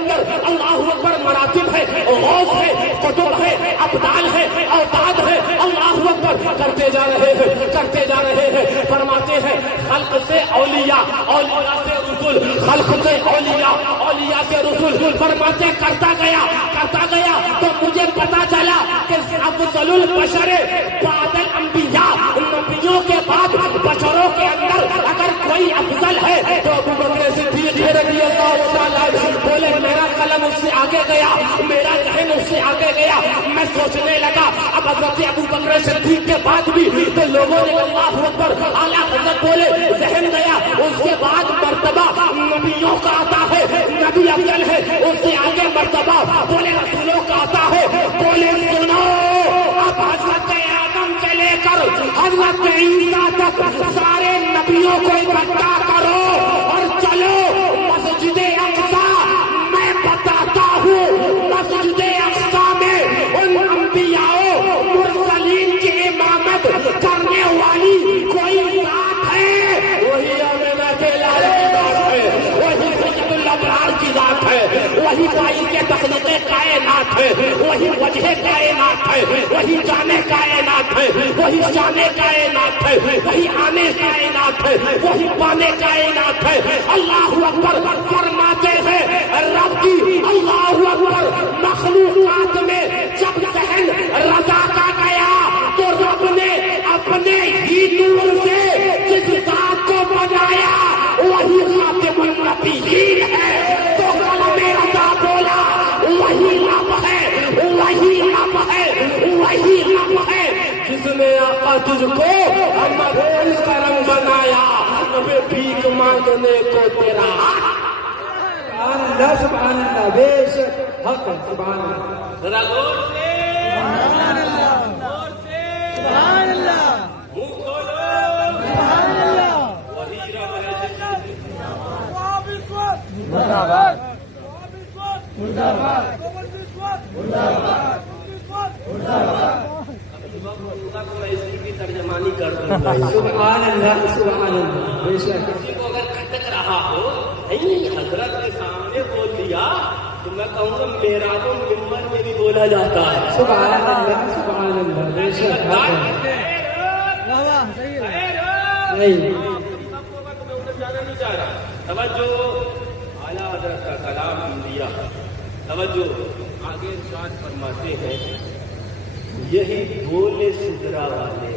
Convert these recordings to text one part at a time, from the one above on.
اندر اللہ اکبر مراتب ہے، غوث ہے، قطب ہے، ابدال ہے، اوتاد ہے، اللہ اکبر کرتے جا رہے ہیں، کرتے جا رہے ہیں. فرماتے ہیں خلق سے اولیاء، اولیاء سے رسول، خلق سے اولیاء، اولیاء سے رسول. فرماتے کرتا گیا تو مجھے پتا چلا کہ افضل البشر بعد الانبیاء، نبیوں کے بعد بشروں کے اندر اگر کوئی افضل ہے تو ابو بکر صدیق رضی اللہ تعالیٰ بولے میرا قلم اس سے آگے گیا، میرا ذہن اس سے آگے گیا. میں سوچنے لگا اب حضرت ابو بکر صدیق کے بعد بھی تو لوگوں نے اللہ اکبر اعلیٰ حضرت بولے، ذہن گیا. اس کے بعد مرتبہ نبیوں کا آتا ہے، نبی افضل ہے. اس سے آگے مرتبہ بولے رسولوں کا آتا ہے. بولے سنو اب حضرت آدم سے لے کر حضرت عیسیٰ تک سارے نبیوں کو اکٹھا کرو اور چلو مسجد اقصی. میں بتاتا ہوں مسجد اقصی میں ان انبیاء مرسلین کی امامت کرنے والی کوئی ذات ہے، وہی آمنہ کے لال کی ذات ہے، وہی سید الابرار کی ذات ہے، وہی بائی کے تخلیق کائنات ہے، وہی وجہ کائنات ہے، وہی جانے کائنات ہے، وہی جانے کائنات ہے، وہی آنے کائنات ہے، وہی پانے کائنات ہے. اللہ اکبر فرماتے ہیں رب کی اللہ اکبر مخلوقات میں جب ذہن رضا کا گیا تو رب نے اپنے ہی نور سے جس ذات کو بنایا وہی خاتم النبیین ہے. تو قلم رضا بولا وہی رب ہے، وہی رب ہے، وہی رب ہے جس نے آقا تجھ کو مغول کرم بنایا. ہمیں بھیک مانگنے کو تیرا سبحان اللہ، سبحان اللہ، بے شک حق ہے. سبحان اللہ، ذرا غور سے سبحان اللہ، غور سے سبحان اللہ، منہ کھولو سبحان اللہ. وہی رب ہے جس ترجمانی کر دوں. سبحان اللہ، سبحان اللہ، بے شک. کسی کو اگر کھٹک رہا ہو نہیں حضرت کے سامنے بول دیا تو میں کہوں گا میرا تو ممبر میں بھی بولا جاتا ہے. سبحان اللہ، سبحان اللہ، بے شک حق ہے. نہیں توجہ اعلیٰ حضرت کا کلام دیا. توجہ آگے ارشاد فرماتے ہیں یہی بولے سدرا والے.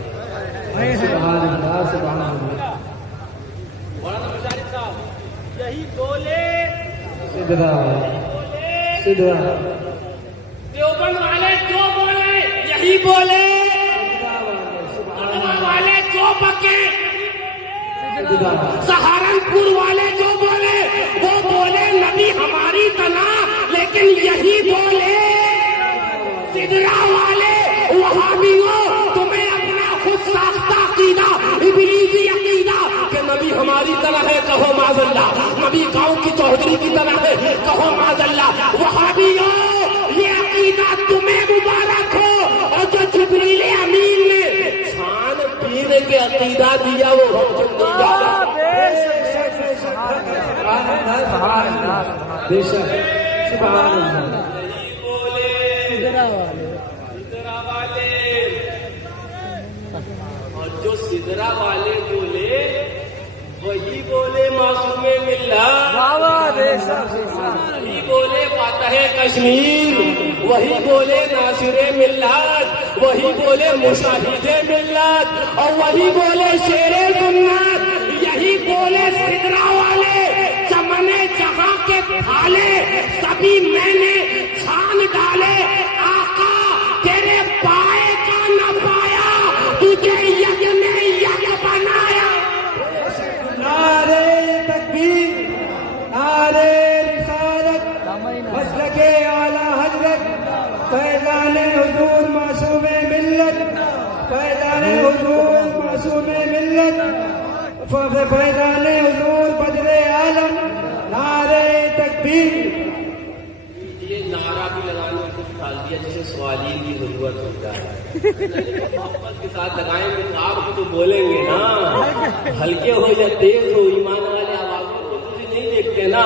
سبحان اللہ، سبحان اللہ. مولانا مشارف صاحب یہی بولے سدرا سدرا دیوبند والے جو بولے یہی بولے، والے جو بکے، سہارنپور والے جو بولے وہ بولے نبی ہماری طرح، لیکن یہی بولے سدرا والے وہابیوں تمہیں اپنا خود ساختہ عقیدہ ابلیسی عقیدہ کہ نبی ہماری طرح ہے کہو معاذ اللہ، نبی گاؤں کی چودھری کی طرح ہے کہو معاذ اللہ. وہابیوں یہ عقیدہ تمہیں مبارک ہو، اور جو جبریل امین نے چھان پینے کے عقیدہ دیا وہ بے شک. سبحان اللہ. اور جو سدرا والے بولے وہی بولے معصوم ملت، وہی بولے فاتح کشمیر، وہی بولے ناصر ملت، وہی بولے مشاہد ملت، اور وہی بولے شیر سنت. یہی بولے سدرا والے چمن جہاں کے پھالے سبھی میں نے چھان ڈالے، آقا تیرے پائے کا نہ پایا تجھے یک نے یک بنایا. نعرے تکبیر، نعرے رسالت، مسلک اعلی حضرت، فیضان حضور معصوم ملت، فیضان حضور معصوم ملت، فیضان حضور بدر عالم. نعرے تکبیر. یہ نعرہ بھی لگانے کو ڈال دیا جسے سوالین کی ضرورت ہوتا ہے. محبت کے ساتھ لگائیں گے تو آپ کو تو بولیں گے نا، ہلکے ہو یا تیز ہو ایمان والے آوازوں کو تجھے نہیں دیکھتے نا.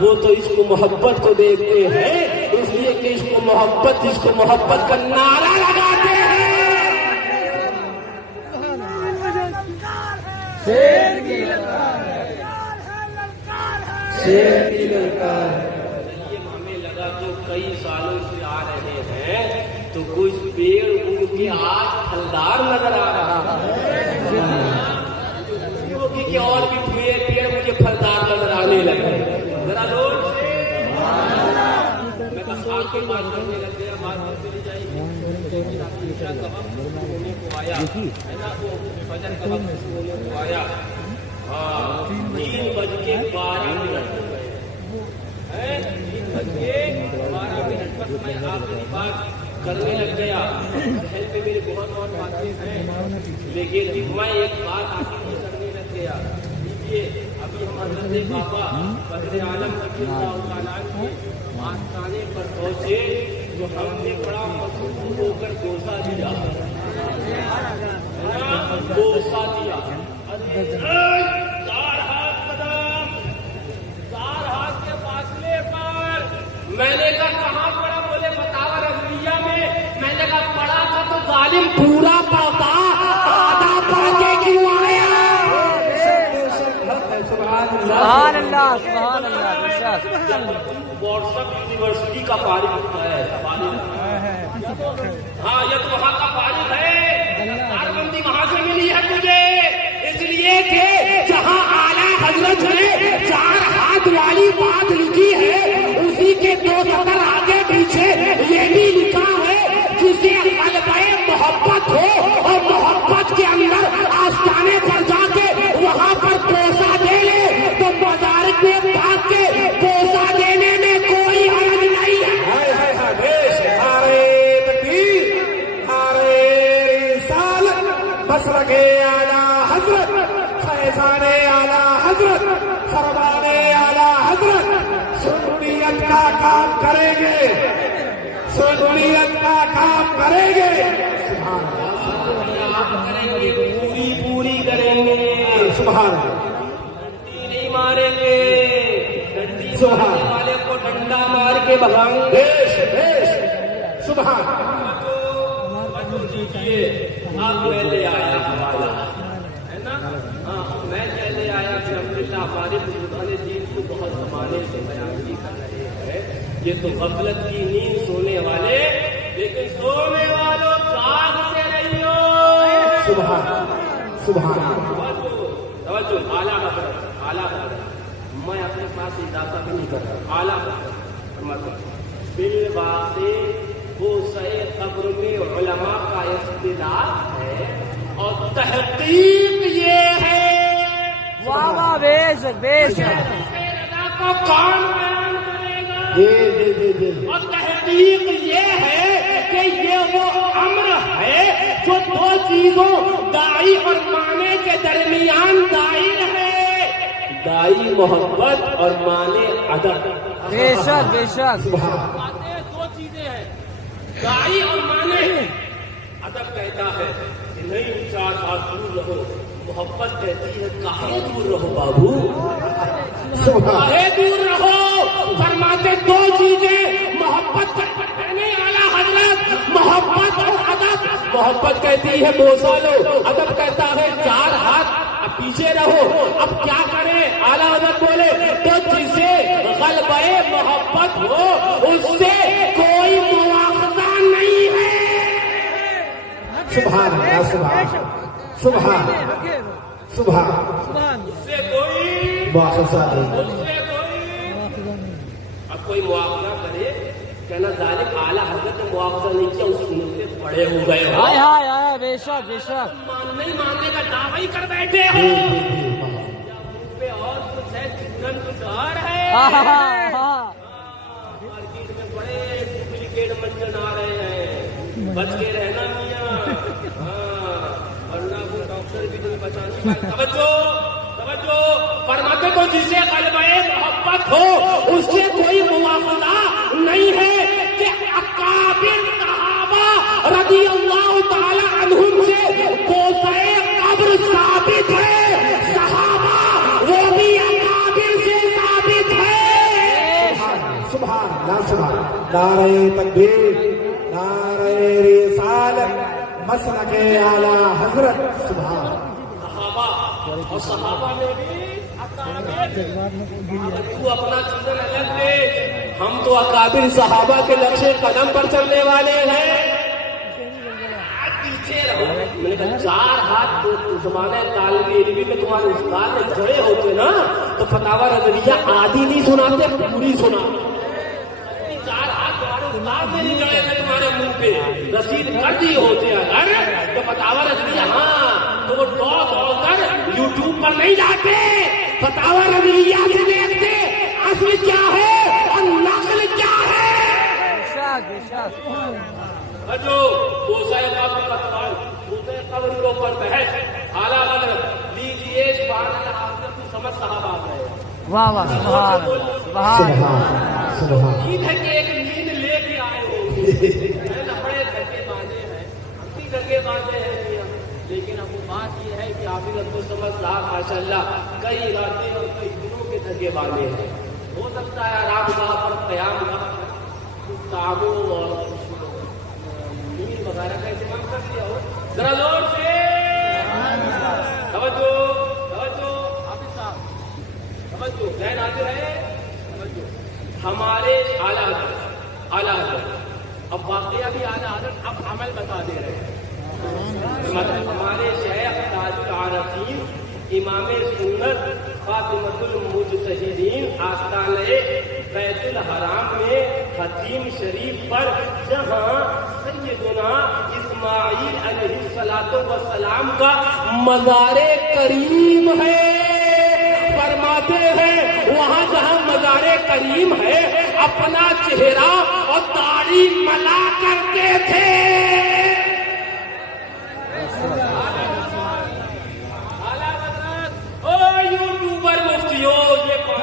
وہ تو اس کو محبت کو دیکھتے ہیں، اس لیے کہ اس کو محبت کا نعرہ لگاتے ہیں۔ شیر کی للکار ہے، شیر کی للکار ہے۔ ہمیں لگا تو کئی سالوں سے آ رہے ہیں تو کچھ پیڑ ان کے آج پھلدار نظر آ رہا ہے، کہ اور بھی پیڑ مجھے پھلدار نظر آنے لگے۔ ذرا لوگ میں بس آج کی بات کرنے لگ گیا، بات چلی جائے گی۔ عشاء کا وقت ہونے کو آیا ہے نا، وہ فجر کا وقت ہونے کو آیا، 3:12 ہو گئے، 3:12 پر میں آخری بات کرنے لگ گیا۔ ذہن میں میرے بہت باتیں ہیں، لیکن میں ایک بات آخری کرنے لگ گیا۔ دیکھیے ابھی ہم حضرت بابا فضل عالم رضی اللہ تعالیٰ عنہ آستانے پر پہنچے تو ہم نے بڑا مصروف ہو کر بوسہ دیا، بوسہ دیا، 4 ہاتھ قدم، 4 ہاتھ کے فاصلے پر۔ میں نے کہا کہاں پڑا؟ بولے فتاوی رضویہ میں نے کہا پڑھا تھا تو ظالم پورا پڑھتا، آدھا پڑھ کے کیوں آیا؟ سبحان اللہ سبحان اللہ۔ واٹس ایپ یونیورسٹی کا فارغ ہوتا ہے، ہاں یہ تو وہاں کا فارغ ہے، کاربندی وہاں سے ملی ہے تجھے، اس لیے کہ جہاں اعلیٰ حضرت نے 4 ہاتھ والی بات لکھی ہے اسی کے 2 سطر آگے پیچھے یہ بھی لکھا ہے جسے قلب محبت ہو اور محبت کے اندر آستانے پر جا کے وہاں پر بوسہ دے لے تو مبارک میں بھاگ کے بوسہ دینے میں کوئی حرج نہیں ہے۔ مسلک اعلیٰ حضرت، فیضان اعلیٰ حضرت، فرمان اعلیٰ حضرت، سنیت کا کام کریں گے، سنیت کا کام کریں گے، پوری کریں گے، سبحان اللہ، ڈنڈی نہیں ماریں گے، ڈنڈی مارنے والے کو ڈنڈا مار کے بھگائیں گے۔ سبحان اب میں لے آیا حوالہ ہے نا، ہاں میں لے آیا کہ الحمدللہ ہمارے بزرگان دین کو بہت زمانے سے بیان بھی کر رہے ہیں، یہ تو غفلت کی نیند سونے والے، لیکن سونے والوں جاگ سے نہیں ہو۔ سبحان توجہ، اعلیٰ حضرت، اعلیٰ حضرت، میں اپنے پاس اضافہ بھی نہیں کر رہا، اعلیٰ حضرت بالواقع وہ سعی قبر میں علماء کا اختلاف ہے اور تحقیق یہ ہے، واہ واہ، بے شک بے شک، رضا کو کون بیان کرے گا؟ اور تحقیق یہ ہے کہ یہ وہ امر ہے جو 2 چیزوں داعی اور مانے کے درمیان دائر ہے، داعی محبت اور مانے ادب۔ بے شک بے شک، 2 چیزیں ہیں، داعی اور مانے۔ ادب کہتا ہے کہ نہیں 4 ہاتھ دور رہو، محبت کہتی ہے کہاں دور رہو بابو، کہاں دور رہو، فرماتے 2 چیزیں محبت کہنے والا حضرت، محبت اور ادب۔ محبت کہتی ہے بوسہ لو، ادب کہتا ہے 4 ہاتھ اب پیچھے رہو۔ اب کیا کریں؟ اعلیٰ حضرت بولے تو جسے غلبہ محبت ہو اس سے کوئی مواخذہ نہیں ہے۔ سبحان اللہ، سبحان سبحان، اس سے کوئی مواخذہ نہیں، اس سے اب کوئی مواخذہ کرے کہنا ظالم اعلیٰ حضرت نے مواخذہ نہیں کیا، اس سے پڑے ہو گئے ہو، ہائے ہائے ہائے، بے شک بے شک، نہیں ماننے کا دعوی کر بیٹھے ہو، پہ اور کچھ ہے چکن کچھ اور ہے۔ مارکیٹ میں بڑے ڈپلیکیٹ منجن آ رہے ہیں، بچ کے رہنا میاں، ورنہ وہ ڈاکٹر بھی تمہیں بچانے کا۔ توجہ فرماتے کو جسے غلبہ محبت ہو اس سے کوئی مواخذہ نہیں ہے کہ اکابر صحابہ رضی اللہ تعالی عنہم سے بوسہ قبر ثابت ہے، صحابہ وہ بھی اکابر سے ثابت ہے۔ لا سبحان نعرہ تکبیر نعرہ رسالت مسلک اعلی حضرت سبحان اور صحابہ میں بھی تو اپنا چیزن الگ دے، ہم تو اکابر صحابہ کے نقش قدم پر چلنے والے ہیں. پیچھے رہو. میں نے کہا 4 ہاتھ تو زمانہ طالب علمی میں تمہارے استاد میں جڑے ہوتے نا تو فتاوی رضویہ آدھی نہیں سناتے پوری سنا. 4 ہاتھ تمہارے استاد میں نہیں جڑے تھے تمہارے منہ پہ رسید کر دی ہوتے اگر تو فتاوی رضویہ ہاں تو وہ دوڑ کر یوٹیوب پر نہیں جاتے، فتاوی رضویہ سے دیکھتے اصل کیا ہے اور نقل کیا ہے. جو دوسرے قبر کے اوپر بحث اعلیٰ حضرت لیجیے سمجھ صاحب آ گئے. واہ واہ سبحان اللہ سبحان نیند ہے کہ ایک نیند لے کے آئے ہو بڑے دھکے باندھے ہیں ہم بھی دھکے باندھے ہیں لیکن اب وہ بات یہ ہے کہ آپ کو سمجھ رہا ماشاء اللہ کئی راتیں اور کئی دنوں کے دھکے باندھے ہیں. ہو سکتا ہے آرام گاہ پر قیام کتابوں اور نیند وغیرہ کا استعمال کر دیا ہو. ذرا زور سے توجہ توجہ حافظ صاحب توجہ ذہن آتے رہے توجہ. ہمارے اعلیٰ حضرت اب واقعہ بھی اعلیٰ حضرت اب عمل بتا دے رہے ہیں. ہمارے شیخ تاج العارفین امام سنت فاطمۃ المجتہدین آستانہ بیت الحرام میں حتیم شریف پر جہاں سیدنا اسماعیل علیہ الصلوۃ والسلام کا مزار کریم ہے فرماتے ہیں وہاں جہاں مزار کریم ہے اپنا چہرہ اور داڑھی ملا کرتے تھے. یوٹیوبر مفتیوں یہ کون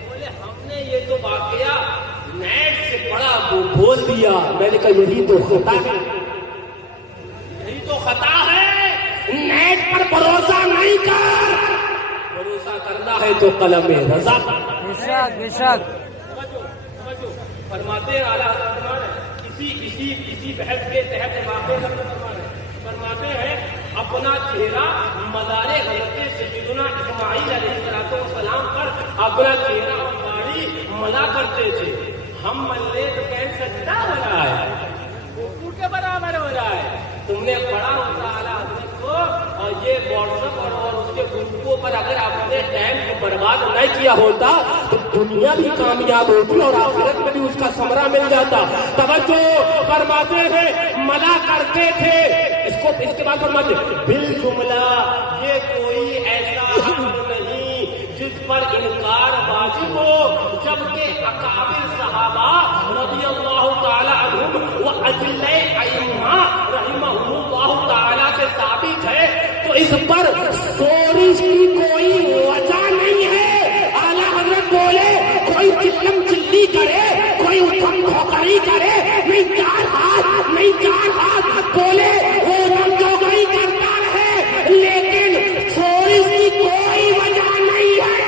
بولے ہم نے یہ تو واقعہ نیٹ سے پڑا وہ بول دیا. میں نے کہا یہی تو خطا ہے یہی تو خطا ہے. نیٹ پر بھروسہ نہیں کر، بھروسہ کرنا ہے تو قلم رضا. بے شک فرماتے ہیں اعلیٰ حضرت اسی بحث کے تحت واقع فرماتے ہیں اپنا چہرہ مزار حضرت سیدنا اسماعیل علیہ السلام پر اپنا چہرہ اور داڑھی ملا کرتے تھے. ہم ملے تو کہیں سجدہ ہو رہا ہے کفر کے برابر ہو رہا ہے. تم نے پڑھا ہوتا اعلیٰ حضرت کو اور یہ واٹس ایپ اور اس کے گروپوں پر اگر آپ نے ٹائم کو برباد نہیں کیا ہوتا تو دنیا بھی کامیاب ہوتی اور آخرت میں بھی اس کا ثمرہ مل جاتا. توجہ فرماتے ہیں ملا کرتے تھے. اس کے بعد فرماتے بالجملہ یہ کوئی ایسا امر نہیں جس پر انکار واجب ہو جبکہ اکابر صحابہ رضی اللہ تعالی عنہم و اجلۂ ائمہ رحمہم اللہ تعالی سے ثابت ہے تو اس پر سورش کی کوئی وجہ نہیں ہے. اعلیٰ حضرت بولے کوئی چلم چلی کرے کوئی اتھم ٹھوکری کرے نہیں 4 ہاتھ بولے وہ اتھم ٹھوکری کرتا رہے لیکن سورش کی کوئی وجہ نہیں ہے.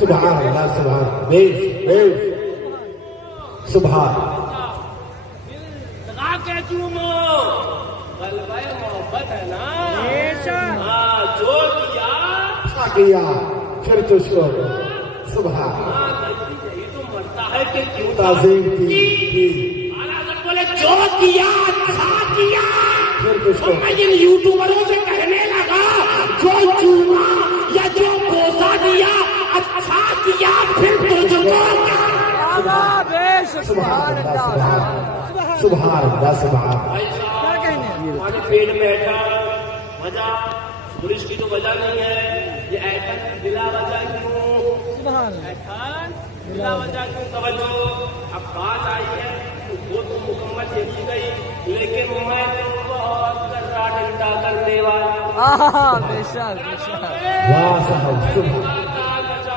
سبحان اللہ سبحان بیش سبحان لگا کے چومو غلبہ محبت ہے نا جو کیا پھر تو شکر سبحان یہ تو مرتا ہے کہ کیوں تعظیم کی بولے جو کیا اچھا کیا. پھر تو شکر میں ان یوٹیوبروں سے کہنے لگا جو چوما یا جو بوسا دیا اچھا کیا پھر تجھ کو سبحان اللہ سبحان اللہ سبحان ہمارے پیٹ میں ایٹھن وجہ پولیس کی تو وجہ نہیں ہے یہ ایٹھن بلا وجہ کیوں ایٹھن بلا وجہ کیوں. توجہ اب بات آئی ہے وہ تو مکمل دیکھی گئی لیکن میں تو بہت ذرا ڈنڈا کرنے والا بے شک واہ صاحب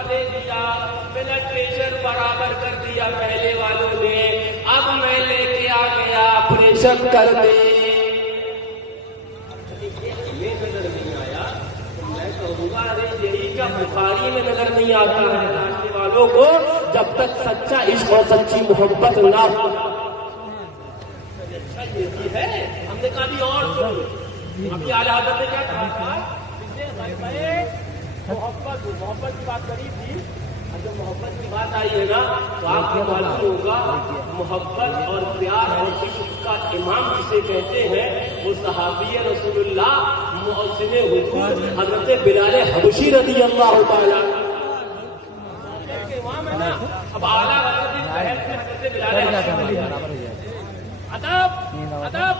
دے دیا بلڈ پریشر برابر کر دیا پہلے والوں نے. اب میں لے کے آ گیا آپریشن کر دے. یہ نظر نہیں آیا تو میں کہوں یہی کا بخاری میں نظر نہیں آتا ہے جاننے والوں کو جب تک سچا عشق اور سچی محبت نہ ہو. یہ ہے ہم نے کہا بھی اور سنو ابھی اعلیٰ حضرت نے کیا کہا تھا محبت کی بات کری تھی. جب محبت کی بات آئی ہے نا تو آپ کو معلوم ہوگا محبت اور پیار اور عشق کا امام جسے کہتے ہیں وہ صحابی رسول اللہ محسن حضور حضرت بلال حبشی رضی اللہ تعالیٰ امام ہے نا. اب اعلیٰ حضرت بلال ادب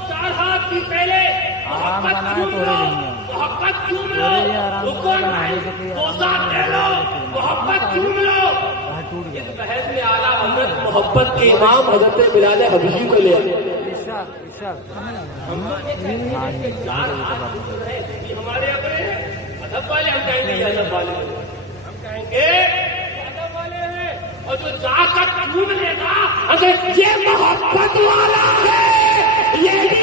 4 ہاتھ کی پہلے محبت چوم لو رکن دوسات لے لو محبت چوم لو. اس بحث میں اعلیٰ حضرت محبت کے امام حضرت بلال حبشی کو لے ہمارے ادب والے ہم کہیں گے ادب والے ہم کہیں گے ادب والے ہیں اور جو جا کر چوم لے گا اگر یہ محبت والا ہے یہ بھی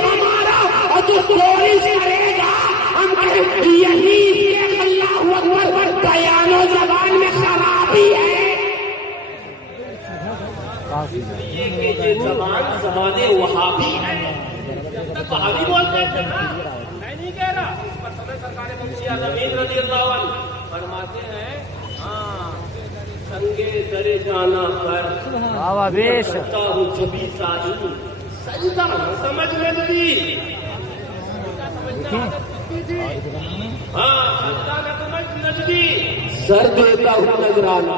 ہمارا اور جو کوشش کرے گا ہم یہی اللہ اکبر بیان و زبان میں خرابی ہے. یہ زبان وہابی ہے. وہابی بولتے تھے نا میں نہیں کہہ رہا سرکار مفتی اعظمین رضی اللہ عنہ فرماتے ہیں سنگے درے جانا پر سجدہ ہوں جبھی ساجوں سجدہ سمجھ میں نہیں ہاں سجدہ نہ سمجھ نجدی سر دیتا ہوں نظرانہ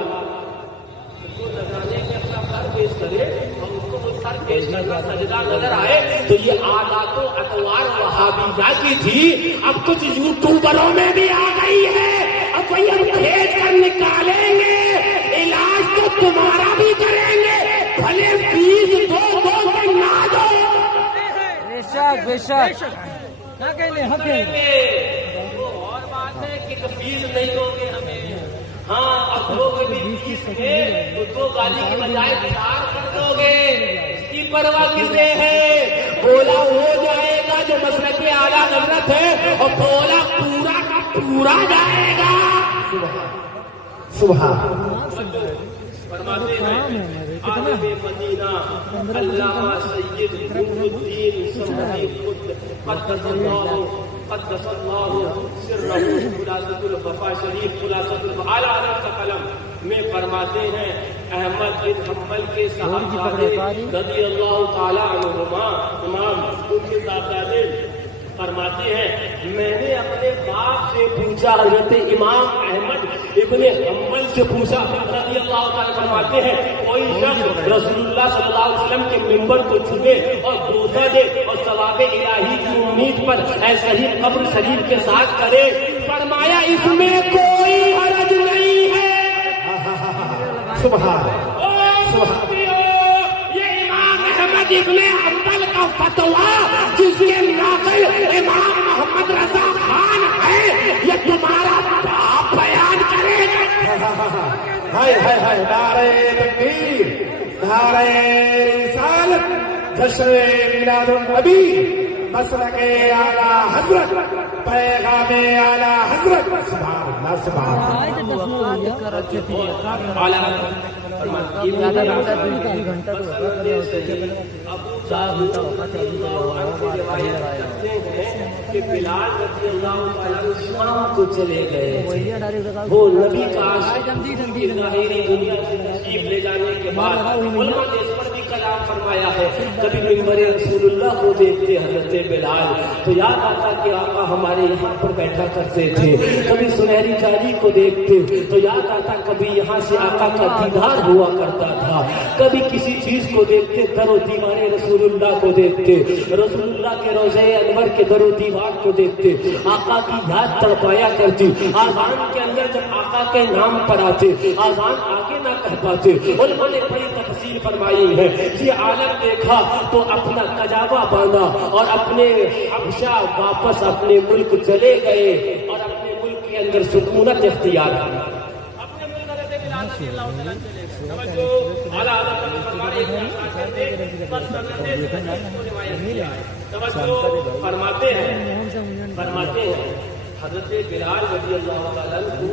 نظرانے میں اپنا سر پیش کرے اور اس کو وہ سر پیش کرنا سجدہ نظر آئے تو یہ عادات و اطوار وہابیہ کی تھی. اب کچھ یوٹیوبروں میں بھی آ گئی ہے. اب وہی ہم کھینچ کر نکالیں گے علاج تو تمہارا بھی کریں گے بھلے فیس دو کے نہ دو. بے شک اور بات ہے کہ فیس نہیں دو گے ہمیں. ہاں اب لوگ بھی فیس کے تو 2 گالی کی بجائے 4 کر دو گے. اس کی پرواہ کسے ہے؟ بولا ہو جائے گا جو مسلک اعلیٰ حضرت ہے اور بولا پورا کا پورا جائے گا. سبحان فرماتے ہیں عالم مدینہ علامہ سید نور الدین سمدی قدس اللہ سرہ خلاصۃ الوفا شریف خلاصۃ اعلیٰ حضرت کا قلم میں فرماتے ہیں احمد بن حنبل کے صحابہ رضی اللہ تعالیٰ عنہما امام ان کے صاحبزادے فرماتے ہیں میں نے اپنے باپ سے پوچھا حضرت امام احمد ابن حنبل سے پوچھا رضی اللہ تعالیٰ فرماتے ہیں کوئی شخص رسول اللہ صلی اللہ علیہ وسلم کے منبر کو چھوے اور بوسہ دے اور ثواب الہی کی امید پر ایسا ہی قبر شریف کے ساتھ کرے فرمایا اس میں کوئی حرج نہیں ہے. سبحان یہ امام احمد ابن حنبل کا فتویٰ جس کے ناقل امام محمد رضا خان ہے یہ تمہارا باپ بیان کرے گا. ہائے ہائے ہائے نعرہ تکبیر نعرہ رسالت جشن میلاد النبی مسلک اعلیٰ حضرت پیغام اعلیٰ حضرت. سبحان اللہ سبحان کہ بلال رضی اللہ تعالیٰ شام کو چلے گئے وہ نبی کا ظاہری دنیا سے تشریف لے جانے کے بعد علماء نے اس پر بھی کلام فرمایا ہے. کبھی منبر رسول اللہ کو دیکھتے حضرت بلال تو یاد آتا کہ آقا ہمارے یہاں پر بیٹھا کرتے تھے. کبھی سنہری جالی کو دیکھتے تو یاد آتا کبھی یہاں سے آقا کا دیدار ہوا کرتا تھا. کبھی کسی چیز کو دیکھتے در و دیوار رسول اللہ کو دیکھتے رسول اللہ کے روضہ انور کے در و دیوار کو دیکھتے آقا کی یاد تڑپایا کرتی. آذان کے اندر جب آقا کے نام پر آتے آذان آگے نہ کہہ پاتے. علماء نے بڑی تفصیل فرمائی ہے. یہ عالم دیکھا تو اپنا کجاوا باندھا اور اپنے حبشہ واپس اپنے ملک چلے گئے اور اپنے ملک کے اندر سکونت اختیار کی. اپنے ملک رضی اللہ تعالیٰ چلے توجہ اعلیٰ حضرت فرماتے حضرت بلال رضی اللہ تعالیٰ کو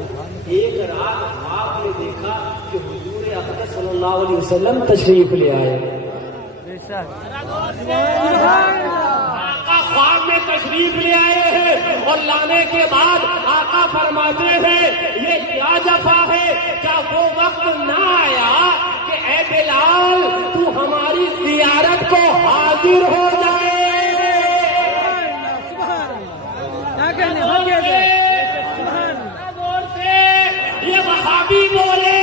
ایک رات خواب میں دیکھا کہ حضور اقدس صلی اللہ علیہ وسلم تشریف لے آئے. آقا خواب میں تشریف لے آئے ہیں اور لانے کے بعد آقا فرماتے ہیں یہ کیا جفا ہے؟ کیا وہ وقت نہ آیا کہ اے بلال تو ہماری زیارت کو حاضر ہو جائے؟ یہ وہابی بولے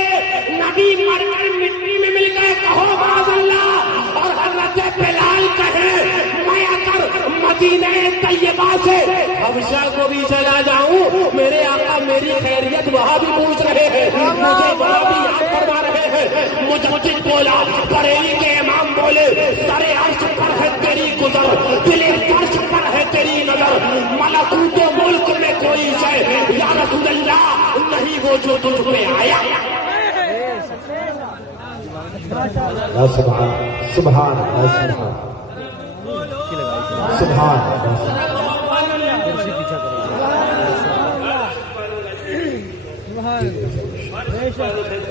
نبی مر کر مٹی میں مل گئے کہو معاذ اللہ، اور حضرت بلال کہے میں اگر مدینہ طیبہ سے حبشہ کو بھی چلا جاؤں میرے آقا میری خیریت وہاں بھی پوچھ رہے ہیں، مجھے وہاں بھی یاد فرما رہے ہیں. مجدد بولا، بریلی کے امام بولے سر عرش پر ہے تیری گزر، دل فرش پر ہے تیری نظر، ملکوت ملک میں کوئی شے یا رسول اللہ نہیں وہ جو تجھ پہ آیا. یا سبحان سبحان سبحان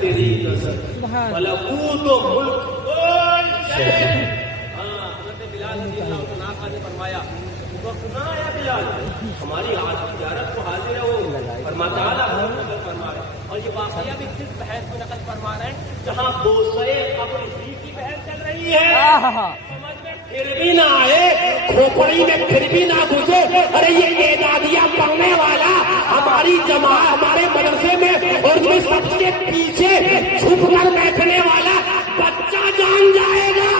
تیری نظر ملکوت و ملک کوئی شے. بلال رضی اللہ عنہ نے فرمایا وقت نہ آیا بلال ہماری زیارت کو حاضر ہے وہ فرماتا ہے فرما رہے. اور یہ واقعہ بھی کس بحث میں نقل فرما رہے ہیں جہاں بوسے قبر ہی کی بحث چل رہی ہے، سمجھ میں پھر بھی نہ آئے، کھوپڑی میں پھر بھی نہ گھسے. ارے یہ اعدادیہ پڑھنے والا ہماری جماعت ہمارے مدرسے میں اور میں سب سے پیچھے چھپ کر بیٹھنے والا بچہ جان جائے گا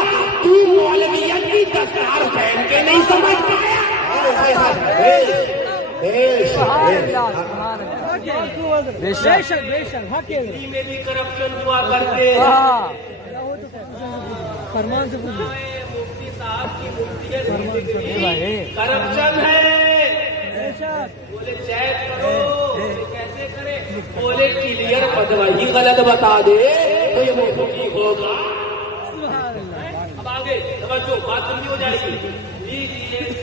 تو مولویت کی دستار پہن کے نہیں سمجھ پایا. میں بھی کرپشن ہوا کرتے فرمان سے مفتی صاحب کی کرپشن ہے. بولے چیک کرو کیسے کرے، بولے کلیئر بدوائی غلط بتا دے تو یہ مفتی ہوگا. اب آگے توجہ بات سمجھی ہو جائے گی.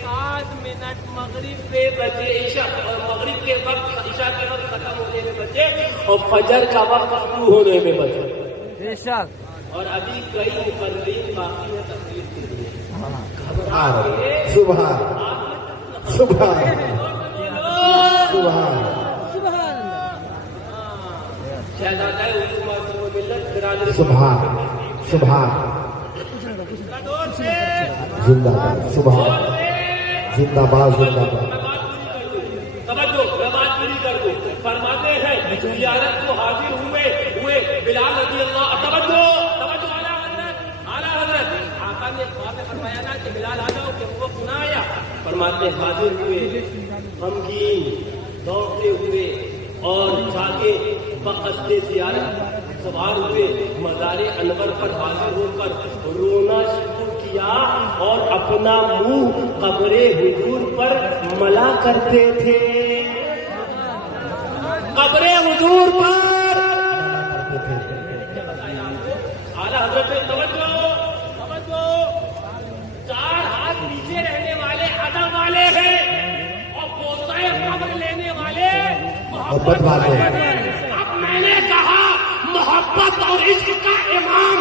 7 منٹ مغرب پہ بجے عشاء اور مغرب کے وقت عشاء کے وقت ختم ہونے میں بچے اور فجر کا وقت شروع ہونے میں بچے. اور ابھی کئی مقررین باقی ہیں تقریر کے لیے. سبحان سبحان سبحان شہزادہ سبحان سبحان زندہ باد سبحان زندہ باد زندہ باد. توجہ میں بات پوری کر دوں. فرماتے ہیں زیارت کو حاضر ہوئے بلال رضی اللہ توجہ اعلیٰ حضرت آقا نے خواب میں فرمایا نا کہ بلال آ جاؤ کہ وہ سنا آیا. فرماتے حاضر ہوئے غمگین دوڑتے ہوئے اور جا کے بقصد زیارت سوار ہوئے مزار انور پر حاضر ہو کر رونا شروع کیا اور اپنا منہ قبر حضور پر ملا کرتے تھے. قبر حضور پر اعلیٰ حضرت توجہ 4 ہاتھ نیچے رہنے والے ادب والے ہیں اور بوسہ قبر لینے والے محبت والے ہیں. اب میں نے کہا محبت اور عشق کا امام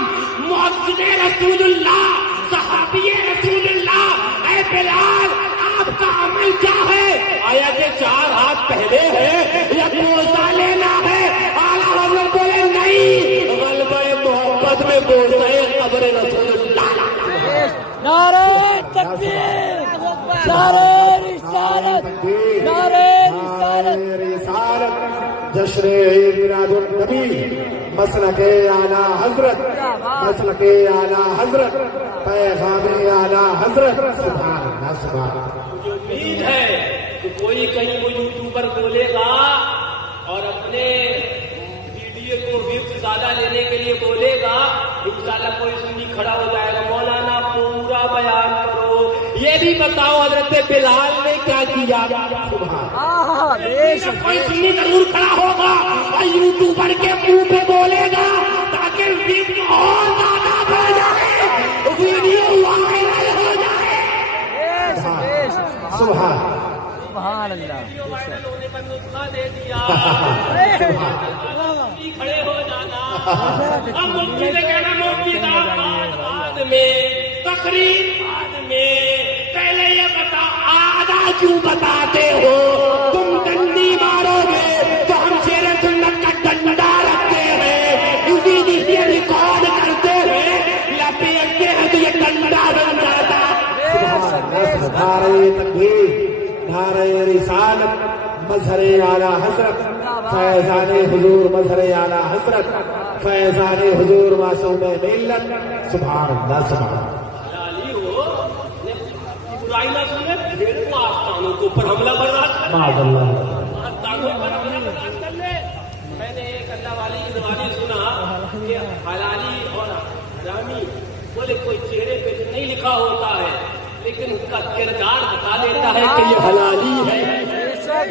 معزز رسول اللہ صحابی رسول اللہ اے بلال آپ کا عمل کیا ہے؟ آیا کہ 4 ہاتھ پہلے ہیں یا بوسہ لینا ہے؟ اعلیٰ حضرت بولے نہیں، غلبہ محبت میں بوسہ قبر رسول اللہ. نعرہ تکبیر، نعرہ رسالت، نعرہ رسالت، جشن عید میلاد النبی، مسلک اعلیٰ حضرت، مسلک اعلیٰ حضرت، پیغام اعلیٰ حضرت. سبحان اللہ سبحان. مجھے امید ہے کہ کوئی کہیں وہ یوٹیوبر بولے گا اور اپنے ویڈیو کو ویوز زیادہ لینے کے لیے بولے گا انشاءاللہ کوئی سنی کھڑا ہو جائے گا مولانا پورا بیان کرو. یہ بھی بتاؤ حضرت بلال نے کیا کیا. کوئی سنی ضرور کھڑا ہوگا اور یوٹیوبر کے منہ پہ بولے گا تاکہ ویڈیو اور زیادہ بڑھ جائے، ویڈیو وائرل ہو جائے. سبحان سبحان اللہ. نے نسخہ دے دیا کھڑے ہو جانا. اب مفتی نے کہنا مفتی صاحب بعد میں تقریر بعد میں پہلے یہ بتا آدھا کیوں بتاتے ہو؟ تم ڈنڈی مارو گے تو ہم شیر سنت کا ڈنڈا رکھتے ہیں اسی لیے ریکارڈ کرتے ہیں لپیٹتے ہیں تو یہ ڈنڈا بن جاتا. نعرہ تکبیر، نعرہ رسالت، مظہر اعلیٰ حضرت فیضان حضور، مظہر اعلیٰ حضرت فیضان حضور معصوم ملت. سبحان اللہ سبحان اللہ. برائی نہ سنے پھر وہ آستانوں کے اوپر حملہ برداشت معاذ اللہ. آستانوں پر حملہ برداشت کر لے. میں نے ایک اللہ والی کی زبانی سنا کہ حلالی اور حرامی بولے کوئی چہرے پہ نہیں لکھا ہوتا ہے لیکن اس کا کردار بتا دیتا ہے کہ یہ حلالی ہے. بے شک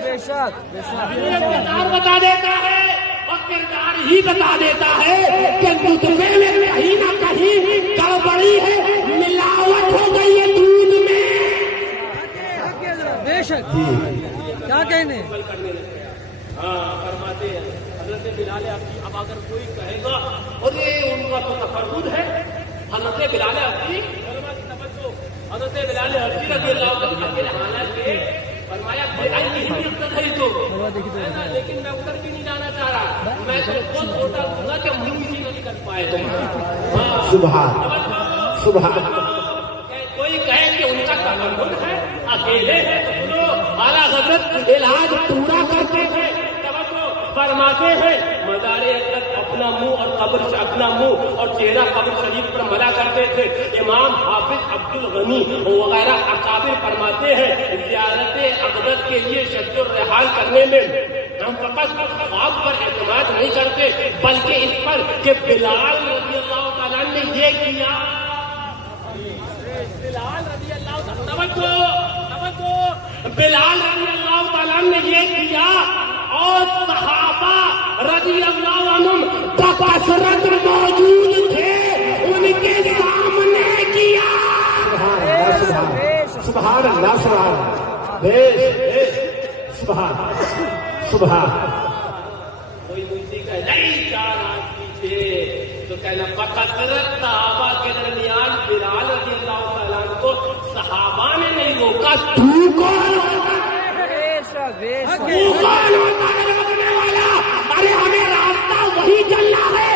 بے شک کردار بتا دیتا ہے اور کردار ہی بتا دیتا ہے کہ دودھے میں کہیں نہ کہیں گڑبڑی ہے، ملاوٹ ہو گئی ہے دودھ میں. بے شک. کیا کہنے ہاں فرماتے ہیں حضرت بلال عبدی. اب اگر کوئی کہے گا اور یہ ان کا تو تفرد ہے حضرت بلال عبدی، حضرت بلال عبدی رضی اللہ عنہ کے حالات کے فرمایا تو لیکن میں ادھر بھی نہیں جانا چاہ رہا. میں تو بہت چھوٹا ہوں گا کہ منہ اسی کو نکل پائے تمہارا. سبحان سبحان. کوئی کہے کہ ان کا تفرد ہے اکیلے ہیں تو سنو اعلیٰ حضرت علاج پورا کرتے ہیں. فرماتے ہیں مزار حضرت اپنا منہ اور قبر سے اپنا منہ اور چہرہ قبر شریف پر ملا کرتے تھے. امام حافظ عبد الغنی وغیرہ اکابر فرماتے ہیں زیارت حضرت کے لیے شد الرحال کرنے میں ہم فقط خواب پر اعتماد نہیں کرتے بلکہ اس پر کہ بلال رضی اللہ تعالیٰ نے یہ کیا. بلال رضی اللہ بلال رضی اللہ تعالیٰ نے یہ کیا اور صحابہ رضی اللہ عنہم بکثرت موجود تھے ان کے سامنے کیا. سبحان اللہ سبحان سبحان سبحان. کوئی مجھے کہ نہیں 4 آج پیچھے تو کہنا بکثرت صحابہ کے درمیان بلال رضی اللہ تعالیٰ کو صحابہ نے نہیں روکا. تو کون ہوتا ہے؟ کون ہوتا ہے روکنے والا؟ ارے ہمیں راستہ وہی چلنا ہے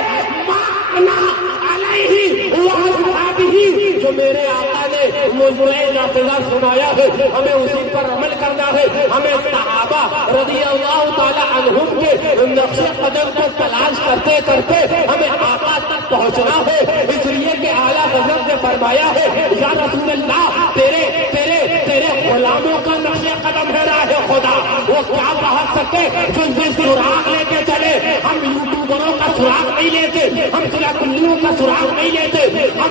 جو میرے آقا نے مجھے نافذہ سنایا ہے ہمیں اسی پر عمل کرنا ہے. ہمیں صحابہ رضی اللہ تعالی عنہم کے نقش قدم کو تلاش کرتے کرتے ہمیں آقا تک پہنچنا ہے. اس لیے کہ اعلیٰ حضرت نے فرمایا ہے یا رسول اللہ تیرے تیرے تیرے غلاموں کا نقش قدم ہے راہ خدا. وہ کیا پہنچ سکتے جو سراغ لے کے چلے. ہم یوٹیوبروں کا سراغ نہیں لیتے، ہم سلاکلیوں کا سراغ نہیں لیتے، ہم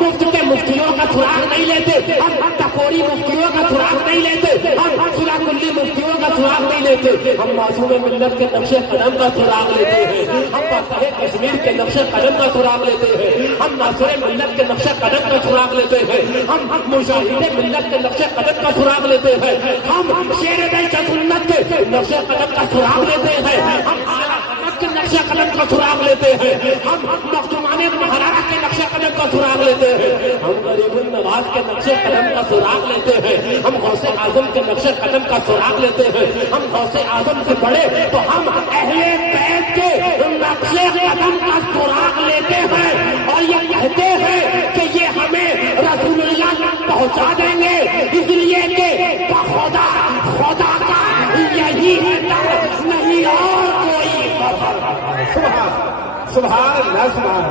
مفت کے مفتیوں کا سراغ نہیں لیتے، ہم ٹکوری مفتیوں کا سراغ نہیں لیتے، ہم سلاکلی مفتیوں کا سراغ نہیں لیتے. ہم معصوم ملت کے نقش قدم کا سراغ لیتے ہیں. ہم فاتح کشمیر کے نقش قدم کا سراغ لیتے ہیں. ہم ناصر ملت کے نقش قدم کا سراغ لیتے ہیں. ہم مجاہد ملت کے نقش قدم کا سراغ لیتے ہیں. ہم شیر سنت کے نقش قدم کا سراغ لیتے ہیں. ہم اعلیٰ حضرت کے نقش قدم کا سراغ لیتے ہیں. ہم مخدومان مہاراجا کے نقش قدم کا سراغ لیتے ہیں. ہم غریب النواز کے نقش قدم کا سراغ لیتے ہیں. ہم غوث اعظم کے نقش قدم کا سراغ لیتے ہیں. ہم غوث اعظم سے بڑے تو ہم اہل بیت کے نقش قدم کا سراغ لیتے ہیں اور یہ کہتے ہیں کہ یہ ہمیں رسول اللہ تک پہنچا دیں گے. اس لیے کہ خدا خدا کا یہی در نہیں اور کوئی. سبحان اللہ سبحان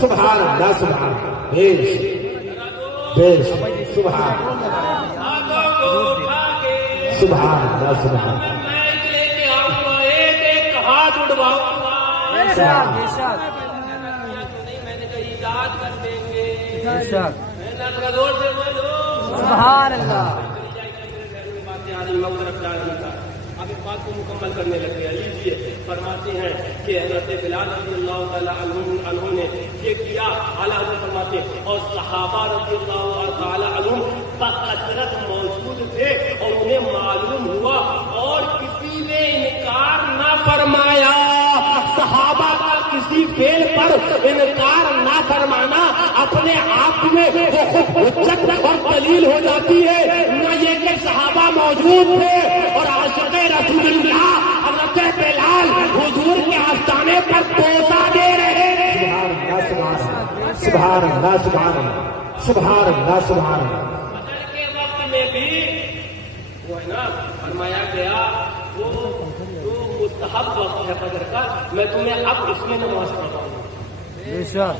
سبحان اللہ سبحان. بیش بیش سبحان سبحان اللہ سبحان. لے کے آپ کو ایک ہاتھ اٹھواؤں گا. میں نے کہی یاد کر دیں گے. محنت کا زور سے بولو سبحان اللہ. اب اس بات کو مکمل کرنے لگے. لیجیے فرماتے ہیں کہ حضرت بلال رضی اللہ تعالیٰ عنہ نے یہ کیا. اعلیٰ حضرت فرماتے اور صحابہ رضی اللہ تعالیٰ عنہ بکثرت موجود تھے اور انہیں معلوم ہوا اور کسی نے انکار نہ فرمایا. صحابہ کا کسی فعل پر انکار نہ فرمانا اپنے آپ میں حجت اور دلیل ہو جاتی ہے. نہ یہ کہ صحابہ موجود تھے اور عاشق رسول اللہ حضرت بلال حضور کے آستانے پر توسا دے رہے ہیں. سبحان اللہ سبحان اللہ سبحان اللہ سبحان اللہ. بدر کے وقت میں بھی وہ ہے نا فرمایا گیا وہ جو مستحب وقت ہے بدر کا میں تمہیں اب اس میں نماز پڑھاؤں گا.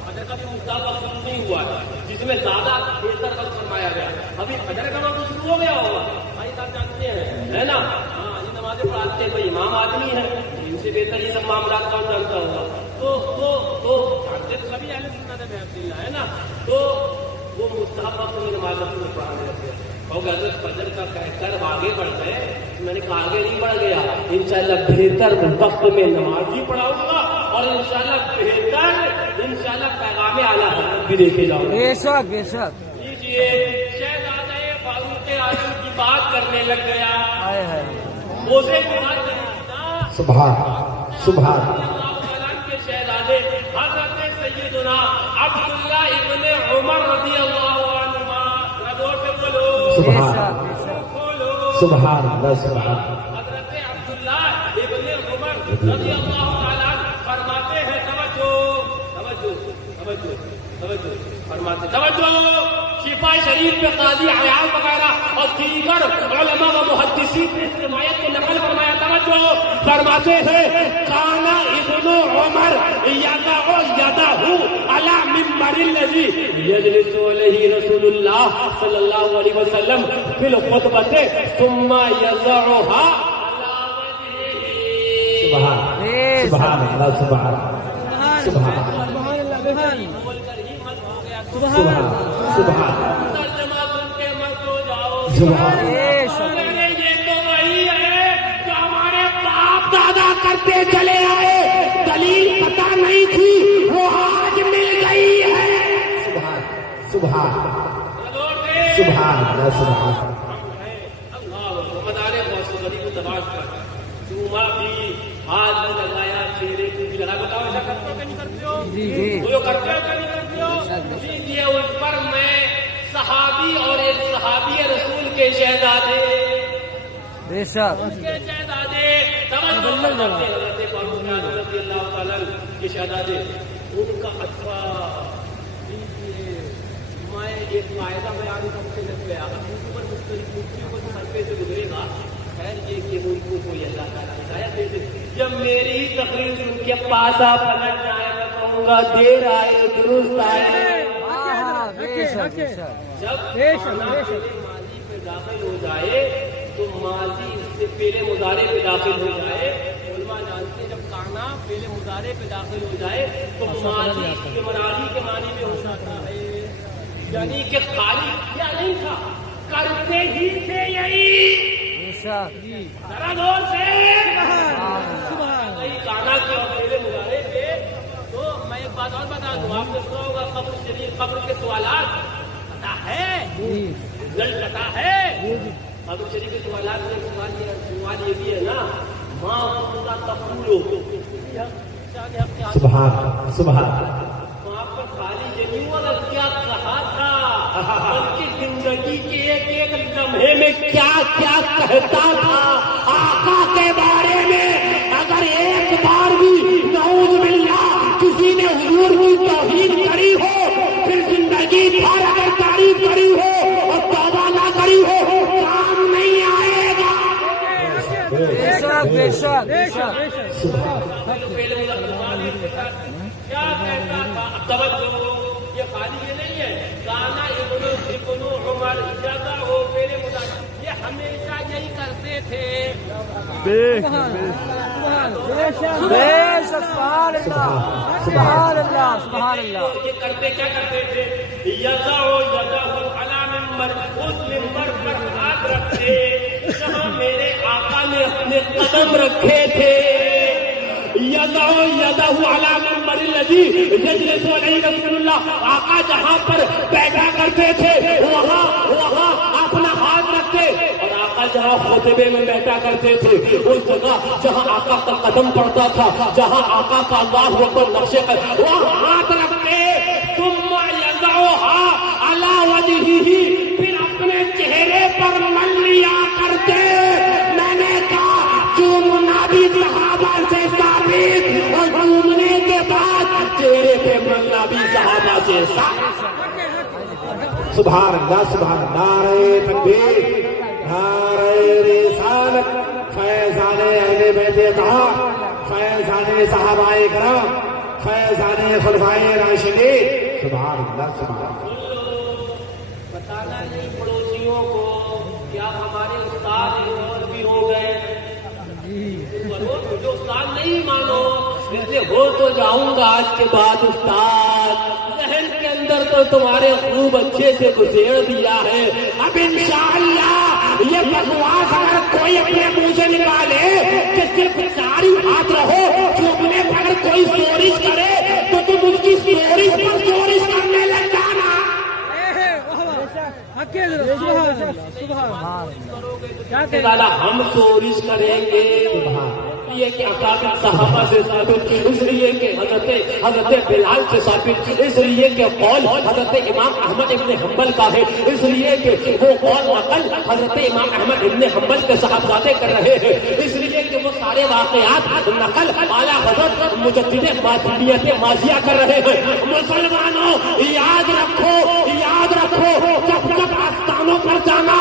بدر کا بھی مستحب وقت نہیں ہوا ہے جس میں زیادہ بہتر وقت فرمایا گیا. ابھی بدر کا وقت شروع ہو گیا ہوگا بھائی صاحب جانتے ہیں ہے نا. ہاں یہ نمازیں پڑھاتے ہیں کوئی امام آدمی ہے ان سے بہتر یہ سب معاملات کون جانتا ہوگا. تو جانتے تو سبھی اہل سنت ہے عبداللہ ہے نا. تو وہ مستحب وقت میں نماز پڑھانے لگتے ہیں اور حضرت فجر کا کہہ کر آگے بڑھ گئے. میں نے کہا آگے نہیں بڑھ گیا انشاءاللہ بہتر وقت میں نماز بھی پڑھاؤں گا اور انشاءاللہ پیغام اعلیٰ حضرت بھی دیکھے جاؤں گا. بے شک بے شک. لیجیے شہزادہ فاروق اعظم کی بات کرنے لگ گیا. موزے کی بات کرنا سبحان سبحان کے شہزادے حضرت سیدنا عبداللہ ابن عمر رضی اللہ عنہما زور سے بولو سبحان سبحان اللہ سبحان. حضرت عبداللہ ابن عمر رضی اللہ تعالیٰ فرماتے ہیں توجہ فرماتے توجہ. شفا شریف پہ قاضی عیاض وغیرہ اور دیگر علماء و محدثین نے اس روایت کو نقل فرمایا. توجہ فرماتے ہیں کانا ابن عمر یضع یدہ علی منبر الذی یجلس علیہ رسول اللہ صلی اللہ علیہ وسلم فی الخطبۃ ثم یضعها سبحان سبحان اللہ سبحان سبحان سبحان سبحان ترجمہ سن کے مت ہو جاؤ. سبحان یہ تو وہی ہے جو ہمارے باپ دادا کرتے چلے آئے. دلیل پتہ نہیں تھی وہ آج مل گئی ہے. سبحان سبحان سبحان اللہ سبحان. مدارے بہت غریب کو تباش کر چوما بھی ہاتھ میں لگایا چہرے کو بھی لگا. بتاؤ ایسا کرتے ہو کہ نہیں کرتے ہو؟ وہ کرتے ہو کہ نہیں کرتے ہو؟ لیجیے اس پر میں صحابی اور ایک صحابی رسول کے شہزادے بے شک اس کے شہزادے توجہ فرماتے ہیں حضرت فاروق اعظم رضی اللہ تعالیٰ کے شہزادے ان کا اچھا. لیجیے میں ایک قاعدہ بیان کرتے لگ گیا. پر مختلف مفتیوں کو سرپے سے گزرے گا. خیر یہ کہ ان کو کوئی اللہ تعالیٰ ہدایت دے دے. جب میری ہی تقریر ان کے پاس آپ پلٹ جائے میں کہوں گا دیر آئے درست آئے. جب ماضی پہ داخل ہو جائے تو ماضی اس سے پہلے مضارع پہ داخل ہو جائے. علماء جانتے جب کانا پہلے مضارع پہ داخل ہو جائے تو ماضی کے مراضی کے معنی میں ہو جاتا ہے. یعنی کہ خالی کیا نہیں تھا کرتے ہی تھے یہی. ذرا دور سے کانا کے پہلے مظاہرے پہ. تو میں ایک بات اور بتا دوں آپ نے سنا ہوگا قبر شریف قبر کے سوالات پتا ہے رزلٹ پتا ہے. قبر شریف کے سوالات میں سوال یہ بھی ہے نا ماں کا تقولو سبحان سبحان. وہاں پر خالی یہی ہوا کیا کہا تھا بلکہ زندگی کے ایک ایک لمحے میں کیا کیا کہتا تھا آقا کے بارے میں. اگر ایک بار بھی نعوذ باللہ کسی نے حضور کی توہین کری ہو پھر زندگی بھر اگر تعریف کری ہو اور توبہ نہ کری ہو کام نہیں آئے گا. کیا کہتا تھا توجہ یہ خالی یہ نہیں ہے کانا ابن عمر زیادہ ہو میرے مطابق یہ ہمیشہ یہی کرتے تھے. یہ کرتے کیا کرتے تھے یزا ہو علی منبر اس منبر پر ہاتھ رکھتے جہاں میرے آقا نے اپنے قدم رکھے تھے. یزا علی منبر الذی یجلس علیہ رسول اللہ آقا جہاں پر بیٹھا کرتے تھے وہاں جہاں خطبے میں بیٹھا کرتے تھے، اس جگہ جہاں آقا کا قدم پڑتا تھا، جہاں آقا کا اللہ اکبر نقشے پر وہ ہاتھ رکھتے، ثم یضعها علی وجہہ، پھر اپنے چہرے پر مل لیا کرتے۔ میں نے کہا چومنا بھی صحابہ سے ثابت، اور چومنے کے بعد چہرے پہ ملنا بھی صحابہ سے ثابت۔ سبحان اللہ، سبحان اللہ، نعرہ تکبیر، نعرہ رسالت، فیضان اہل بیت اطہار، فیضان صحابہ کرام، فیضان خلفائے راشدین۔ سبحان اللہ، سبحان اللہ۔ بتانا نہیں پڑوسیوں کو کیا ہمارے استاد اور بھی ہو گئے، جو استاد نہیں مانو، ویسے ہو تو جاؤں گا آج کے بعد استاد، ذہن کے اندر تو تمہارے خوب اچھے سے گزیر دیا ہے۔ اب انشاءاللہ یہ بکواس اگر کوئی اپنے منہ سے نکالے کہ صرف چاری ہاتھ رہو، چومنے پر اگر کوئی سورش کرے تو تم اس کی سورش پر سورش کرنے لگ جانا۔ ہم سورش کریں گے یہ کہ اکابر صحابہ سے ثابت، اس لیے کہ حضرت بلال سے ثابت، اس لیے کہ قول حضرت امام احمد ابن حنبل کا ہے، اس لیے کہ وہ قول نقل حضرت امام احمد ابن حنبل کے صاحبزادے کر رہے ہیں، اس لیے کہ وہ سارے واقعات نقل اعلیٰ حضرت مجدد ماتریت ماضیہ کر رہے ہیں۔ مسلمانوں یاد رکھو، یاد رکھو، جب جب آستانوں پر جانا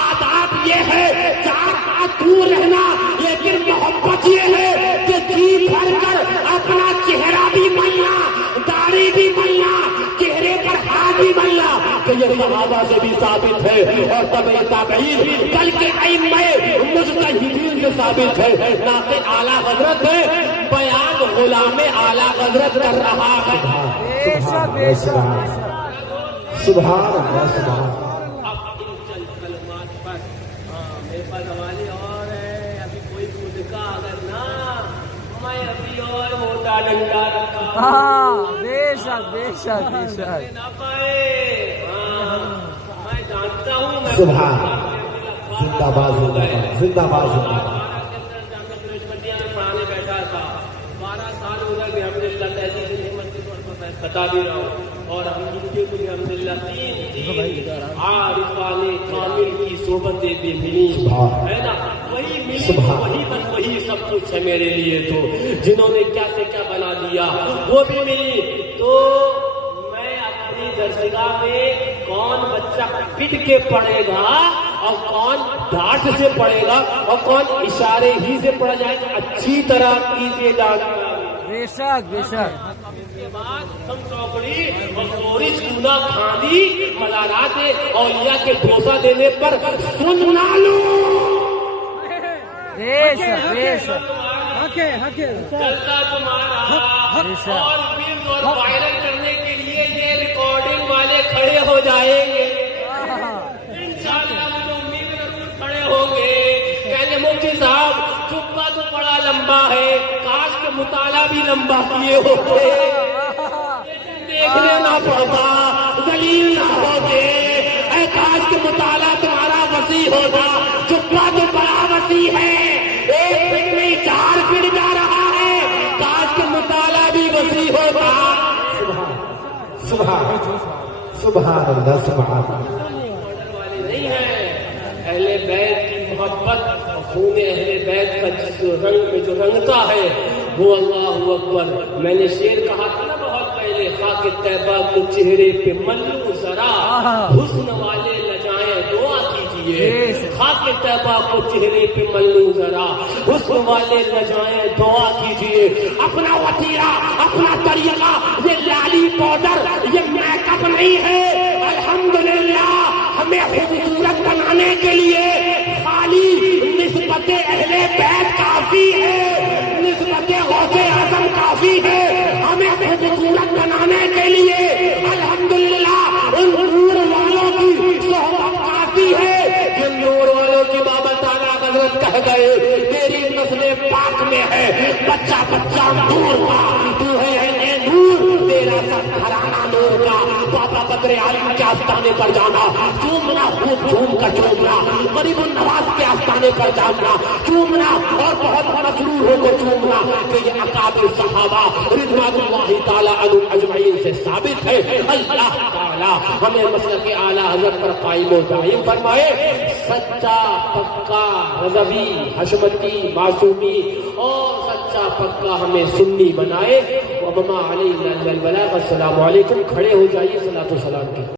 آداب یہ ہے چار ہاتھ دور رہنا، لیکن محبت یہ ہے کہ جی بھر کر اپنا چہرہ بھی ملنا، داڑھی بھی ملنا، چہرے پر ہاتھ بھی ملنا، کہ یہ صحابہ سے بھی ثابت ہے اور تبع تابعین کل کے ائمہ مجتہدین سے ثابت ہے۔ ناقِ اعلیٰ حضرت ہے، بیان غلام اعلیٰ حضرت کر رہا ہے۔ سبحان اللہ، سبحان اللہ، سبحان اللہ۔ میرے پاس حوالے اور ہے، ابھی کوئی خود کا اگر نہ میں ابھی اور موٹا ڈنڈا رکھا بے شک بے شک بے شک نہ پائے، میں جانتا ہوں میں سبحان زندہ باد، زندہ باد، زندہ باد، زندہ باد۔ پڑھانے بیٹھا تھا، 12 سال ہو گئے الحمدللہ، تہذیب نعمت کے طور پر میں بتا بھی رہا ہوں، اور ہم ملتے کو الحمدللہ تین عارفان کامل کی صحبتیں بھی ملی ہے نا، وہی ملی، وہی بس وہی سب کچھ ہے میرے لیے، تو جنہوں نے کیا سے کیا بنا دیا وہ بھی ملی۔ تو میں اپنی درسگاہ میں کون بچہ پٹ کے پڑھے گا اور کون ڈانٹ سے پڑھے گا اور کون اشارے ہی سے پڑھا جائے گا، اچھی طرح کیجیے جانا۔ بے شک بے شک۔ کے بعد ہم چوکڑی اور سورج کونا کھاندی مزارات اولیاء کے ڈھوسا دینے پر سننا لو، بے شک بے شک چلتا تمہارا، اور ویڈیوز اور وائرل کرنے کے لیے یہ ریکارڈنگ والے کھڑے ہو جائیں گے انشاءاللہ، مجھے امید ضرور کھڑے ہوں گے، کہنے مفتی صاحب چپا تو بڑا لمبا ہے، کاش کے مطالعہ بھی لمبا کیے ہوتے، دیکھنے نہ پڑتا، ذلیل نہ ہوتے، اے کاش کے مطالعہ تمہارا وسیع ہوتا، چپا تو بڑا وسیع ہے، ایک فٹ میں 4 فٹ جا رہا ہے، کاش کے مطالعہ بھی وسیع ہوتا۔ سبحان سبحان اللہ، سبحان اللہ۔ نہیں ہے اہل بیت کی محبت، خون اہل بیت کا جس رنگ میں جو رنگتا ہے وہ اللہ اکبر۔ میں نے شعر کہا تھا نا بہت پہلے، خاک طیبہ کو چہرے پہ ملو ذرا، حسن والے لجائیں دعا کیجیے، خاک طیبہ کو چہرے پہ ملو ذرا، حسن والے لجائیں دعا کیجیے، اپنا وطیرہ، اپنا طریقہ، یہ لالی پاؤڈر، یہ میک اپ نہیں ہے، الحمدللہ ہمیں خوبصورت بنانے کے لیے خالی نسبت اہل بیت کافی ہے، نسبت غوث اعظم کافی ہے، ہمیں خوبصورت بنانے کے لیے الحمدللہ ان نور والوں کی صحبت کافی ہے، جن نور والوں کی بابا تعالیٰ حضرت کہہ گئے تیری نسل پاک میں ہے بچہ بچہ نور کا، تو ہے نور، تیرا سب گھرانہ نور کا، بابا صدر عالم کے آستانے پر جانا، چومنا، خوب جھوم کر چومنا، غریب النواز کے آستانے پر جانا، چومنا اور بہت مسرور ہو کر چومنا، کہ یہ اکابر صحابہ رضوان اللہ تعالی عنہم اجمعین سے ثابت ہے۔ اللہ تعالی ہمیں مسلک اعلیٰ حضرت پر قائم و دائم فرمائے، سچا پکا رضوی حشمتی معصومی اور سچا پکا ہمیں سنی بنائے۔ وما علینا الا البلاغ۔ السلام علیکم، کھڑے ہو جائیے صلاۃ و سلام کی۔